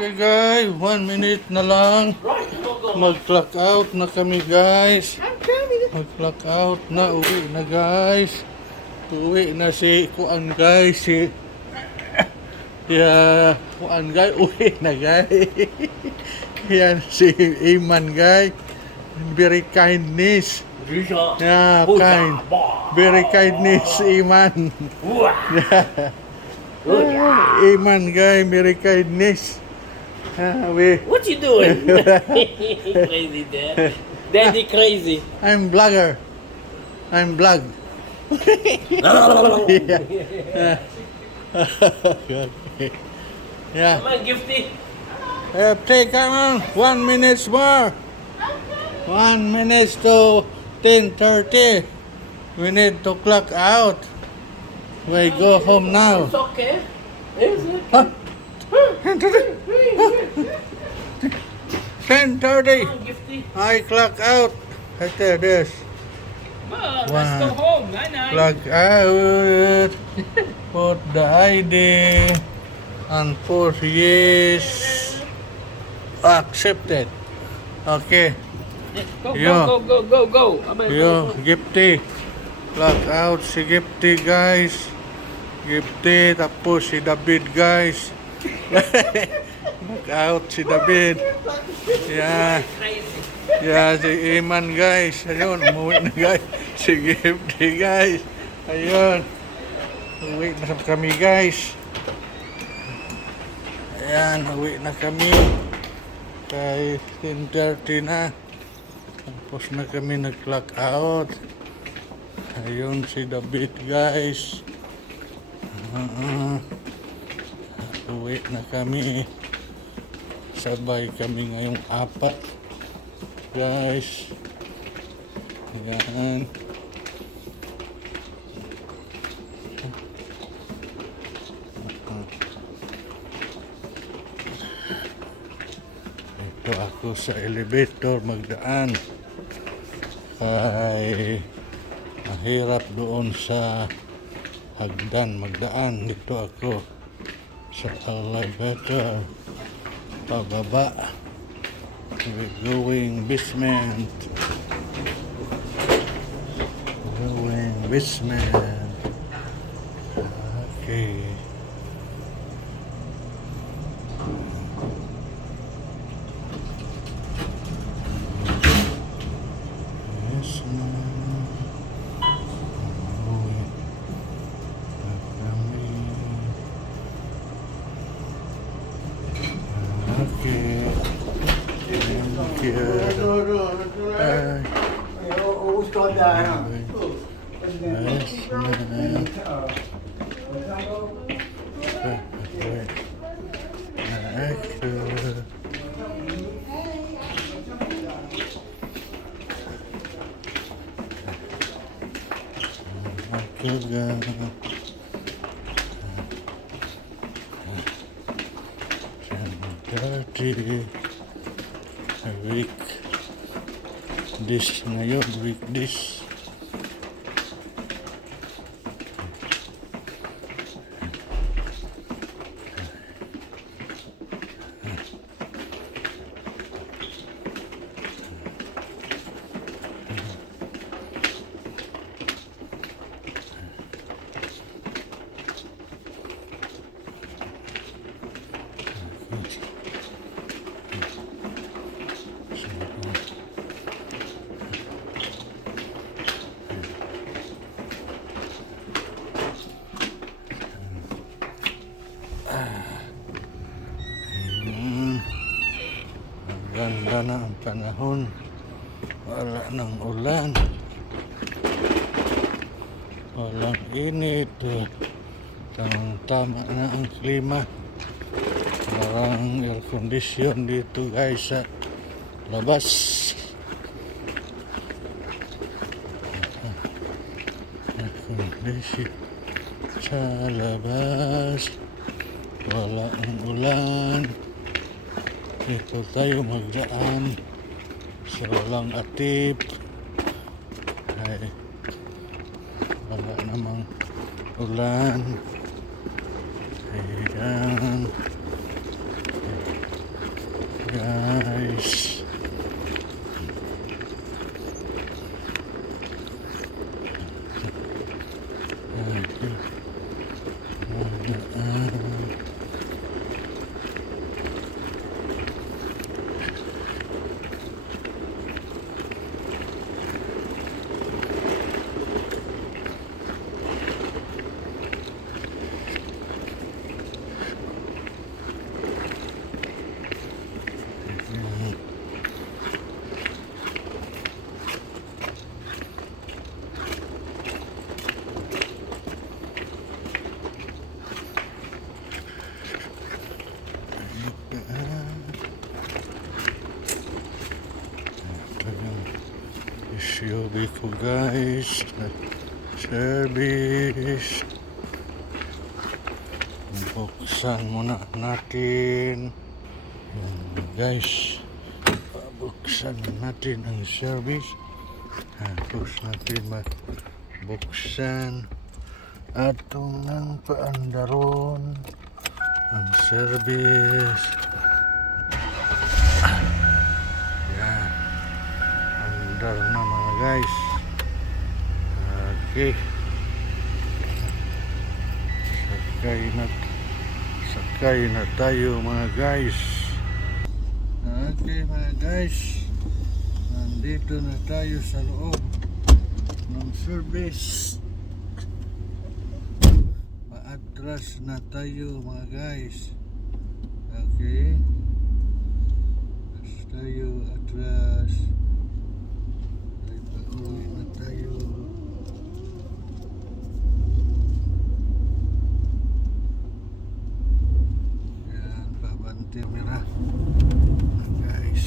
Okay guys, 1 minute na lang. Mag-clock out na kami guys. Mag-clock out na, uwi na guys. Uwi na si Kuan guys. Kuan guys, uwi na guys. Yan si Iman guys. Very kindness. Yeah, kind. Very kindness, Iman. Iman guy, very kindness. What you doing? Crazy dad. Daddy crazy. I'm blogger. I'm blog. Yeah. Come on, Gifty. Take come on. 1 minute more. 1 minute to 10:30. We need to clock out. We go home now. It's okay. Is it? Huh? 10:30. Come on, Gifty. I clock out. After this. Well, let's go home. Night-night. Clock out. Put the ID and put yes. Accepted. Okay. Go, Yo. go. Yo, Gifty. Clock out si Gifty guys. Gifty, tapos si David guys. Clock out si David. Yeah. Yeah, si Iman guys. Ayun, umuwi na guys. Si Gifty guys. Ayun. Uwi na kami guys. Ayan, uwi na kami. Kay 10:30 na. Tapos na kami nag-clock out. Ayun si David guys. Uwi na kami. Sabay kami ngayong 4 guys. Ayan. Ito ako sa elevator magdaan. Ay mahirap doon sa hagdan magdaan. Dito ako sa elevator pababa. We're going basement. Going basement. Okay. Okay. Thank you. Week this ngayon, week this. Ganda na ang panahon. Wala nang ulan. Walang init. Tama na ang klima. Parang air condition dito guys sa labas. Air condition sa labas. Wala ang ulan. Dito tayo magdaan sa walang atip. Ay, wala namang ulan. Ayan. SUV ko guys. Service. Buksan muna natin. Yan, guys. Buksan natin ang service. Tapos natin buksan atong ng paandaron ang service. Yan. Andar na mga guys. Okay. Sakay na tayo mga guys. Okay mga guys. Nandito na tayo sa loob ng service. Paatras na tayo mga guys. Okay. Atras tayo, atras. Pauwi na tayo. Yan, pabantir merah. Guys.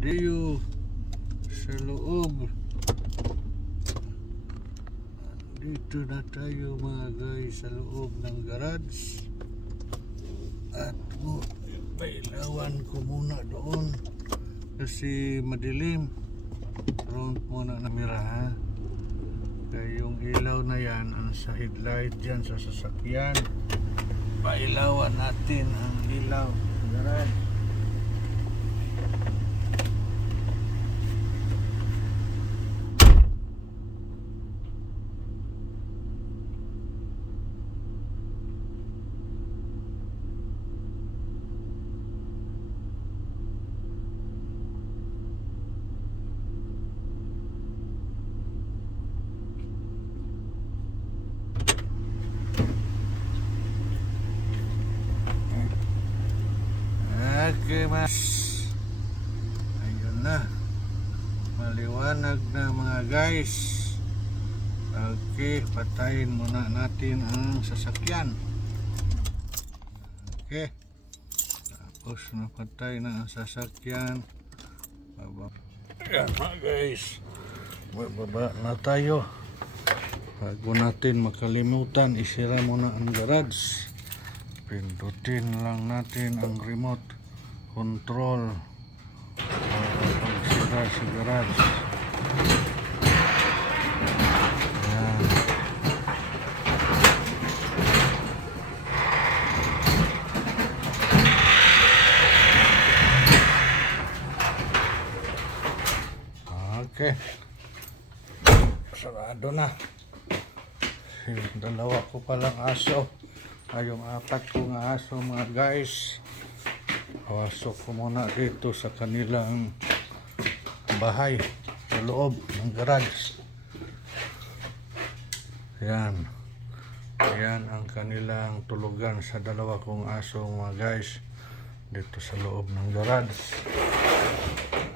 Diyo sa loob. Dito na tayo mga guys sa loob ng garage. At pailawan ko muna doon kasi madilim. Front muna namira ha. Kaya yung ilaw na yan ang sa headlight dyan sa sasakyan. Pailawan natin ang ilaw ng garage. Okay, mas. Ayun na. Maliwanag na mga guys. Okay, patayin muna natin ang sasakyan. Okay. Tapos napatay na ang sasakyan. Ayan mga guys. Bababa na tayo. Bago natin makalimutan, isira muna ang garage. Pindutin lang natin ang remote control para pagsira sa garage. Ayan. Okay. Sarado na. Yung dalawa ko palang aso. Yung apat kong aso mga guys. Pasok ko muna dito sa kanilang bahay sa loob ng garage. Yan. Yan ang kanilang tulugan sa dalawa kong aso mga guys. Dito sa loob ng garage.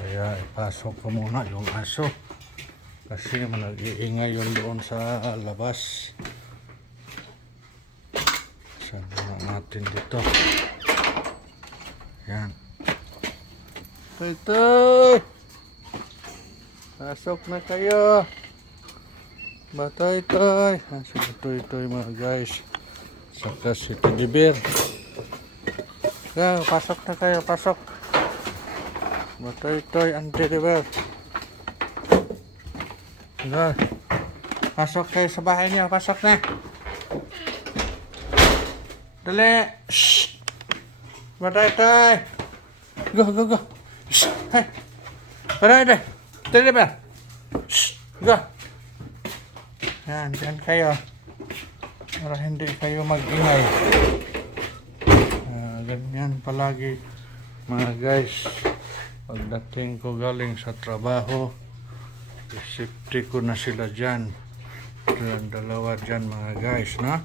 Kaya ipasok ko muna yung aso. Kasi nag-iingay yun doon sa labas. Sama natin dito. Yan. Toy! Pasok na kayo. Toy! Si Toy mga guys. Saka si Teddy Bear. Yan, pasok na kayo. Pasok. Toy and Teddy Bear. Yan. Pasok kayo sa bahay niyo. Pasok na. Dali! Shhh! Toy! Go! Shhh! Hey! Toy! Teddy Bear! Shhh! Go! Yan, dyan kayo. Para hindi kayo mag-ingay. Ganyan palagi mga guys. Pagdating ko galing sa trabaho, safety ko na sila dyan. Silang dalawa dyan mga guys, no?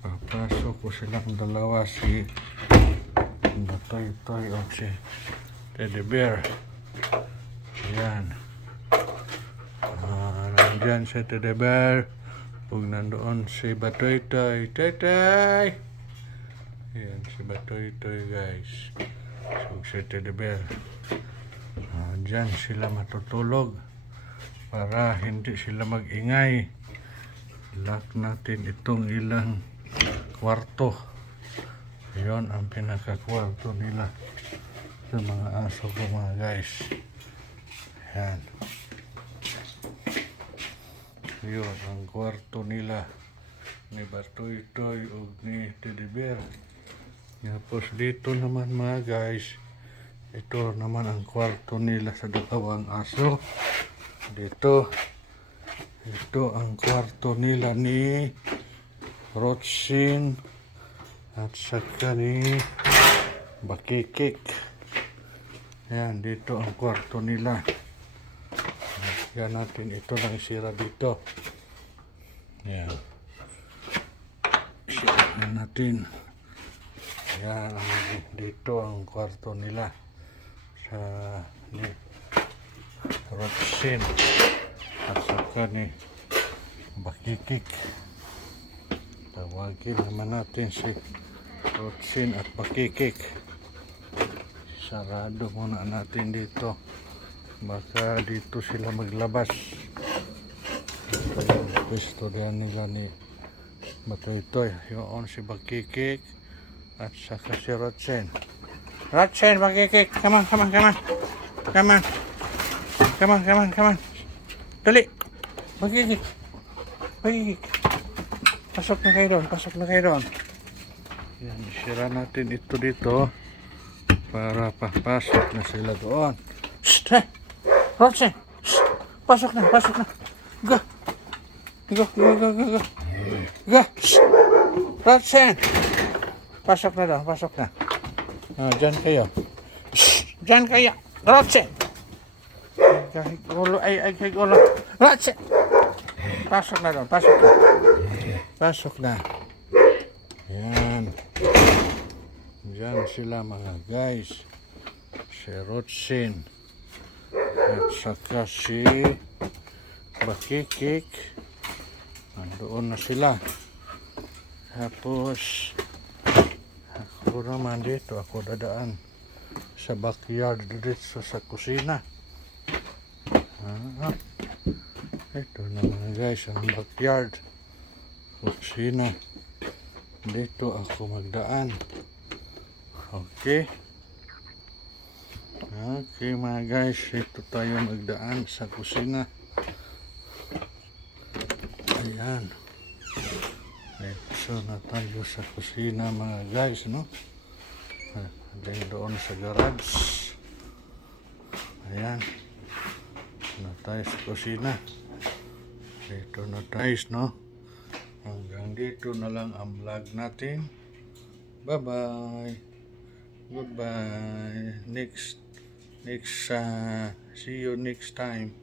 Papasok ko silang dalawa, si Toy o si Teddy Bear. Yan. Nandyan si Teddy Bear. Huwag nandoon si Toy. Yan si Toy guys. So si Teddy Bear. Dyan sila matutulog para hindi sila mag-ingay. Lock natin itong ilang kwarto. Yon ang pinaka-kwarto nila sa mga aso ko mga guys. Yan. Yun ang kwarto nila ni Toy o ni Teddy Bear. Tapos dito naman mga guys, ito naman ang kwarto nila sa dalawang aso. Dito, ito ang kwarto nila ni Rotsin at saka ni Bakikik. Yan, dito ang kwarto nila. Yan natin, ito lang isira dito. Yan. Isira natin. Yan, dito ang kwarto nila sa ni Rotsin at saka ni Bakikik. Tawagin naman natin si Rotsin at Bakikik. Sarado muna natin dito. Baka dito sila maglabas. Ito yung pwesto din nila ni Matoy-Toy. Yun si Bakikik at saka si Ratsen. Ratsen, Bakikik, come on, come on, come on. Come on. Come on, come on, come on. Dali. Bakikik. Bakikik. Pasok na kayo doon, pasok na kayo doon. Yan, isira natin ito dito para papasok na sila doon. Shh! Hey! Ratsen! Shh! Pasok na, pasok na. Go! Go, go, go, go, go. Go! Shh! Ratsen! Pasok na doon, pasok na. Dyan kayo. Shh! Dyan kayo. Ratsen! Kahit ulo, ay, kahit ulo. Ratsen! Pasok na doon, pasok na. Pasok na. Yan. Diyan sila mga guys. Si Rotsin. At saka si Bakikik. Nandoon na sila. Tapos ako naman dito. Ako dadaan sa backyard dito sa kusina. Ito na mga guys ang backyard. Kusina. Dito ako magdaan. Okay. Okay mga guys, ito tayo magdaan sa kusina. Ayan. Ito na tayo sa kusina mga guys, no? Then doon sa garage. Ayan. Na tayo sa kusina. Dito na tayo, no? Hanggang dito na lang ang vlog natin. Bye-bye. Goodbye. See you next time.